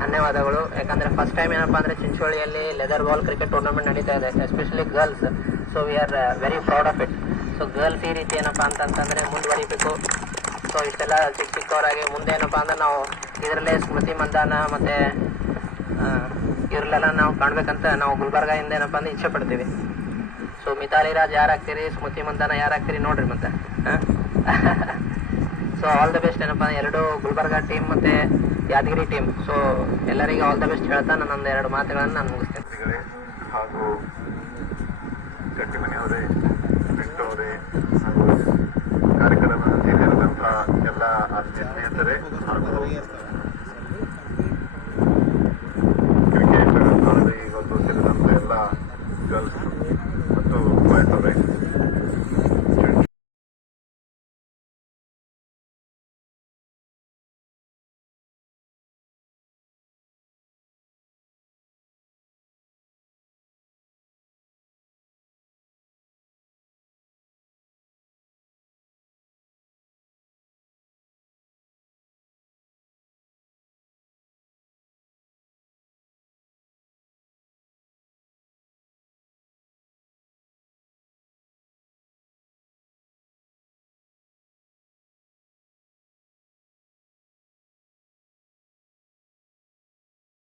ಧನ್ಯವಾದಗಳು. ಯಾಕಂದ್ರೆ first time ಏನಪ್ಪಾ ಅಂದ್ರೆ ಚಿಂಚೋಳಿಯಲ್ಲಿ ಲೆದರ್ ಬಾಲ್ ಕ್ರಿಕೆಟ್ ಟೂರ್ನಮೆಂಟ್ ನಡೀತಾ ಇದೆ, especially girls. So we are very proud of it. So girls ಈ ರೀತಿ ಏನಪ್ಪಾ ಅಂತಂತಂದ್ರೆ ಮುಂದುವರಿಬೇಕು. ಸೊ ಇಷ್ಟೆಲ್ಲ ಚಿಕ್ಕವರಾಗಿ ಮುಂದೆ ಏನಪ್ಪಾ ಅಂದ್ರೆ ನಾವು ಇದರಲ್ಲೇ ಸ್ಮೃತಿ ಮಂದಾನ ಮತ್ತೆ ಇವ್ರಲ್ಲೆಲ್ಲ ನಾವು ಕಾಣ್ಬೇಕಂತ ನಾವು ಗುಲ್ಬರ್ಗಾಯಿಂದ ಏನಪ್ಪಾ ಅಂದ್ರೆ ಇಚ್ಛೆ ಪಡ್ತೀವಿ. ಸೊ ಮಿತಾಲಿ ರಾಜ್ ಯಾರಾಗ್ತೀರಿ, ಸ್ಮೃತಿ ಮಂದಾನ ಯಾರಾಗ್ತೀರಿ ನೋಡ್ರಿ ಮತ್ತೆ. ಸೊ ಆಲ್ ದ ಬೆಸ್ಟ್ ಏನಪ್ಪಾ, ಎರಡು ಗುಲ್ಬರ್ಗಾ ಟೀಮ್ ಮತ್ತೆ ಯಾದಗಿರಿ ಟೀಮ್. ಸೊ ಎಲ್ಲರಿಗೂ ಆಲ್ ದ ಬೆಸ್ಟ್ ಹೇಳ್ತಾ ನನ್ನೊಂದು ಎರಡು ಮಾತುಗಳನ್ನು ನಾನು ಮುಗಿಸ್ತೇನೆ. ಹಾಗೂ ಗಟ್ಟಿಮನೆಯವರೇ, ಬಿಟ್ಟವರೇ ಹಾಗೂ ಕಾರ್ಯಕ್ರಮದಲ್ಲಿ ನೆರೆದಂಥ ಎಲ್ಲ ಆತ್ಮೀಯ ಸ್ನೇಹಿತರೆ ಹಾಗೂ ಕ್ರಿಕೆಟ್ ಆಡದೆ ಇವತ್ತು ಸೇರಿದಂಥ ಎಲ್ಲ ಗರ್ಲ್ಸ್ ಮತ್ತು ಬಾಯ್ಸ್ ಅವರೇ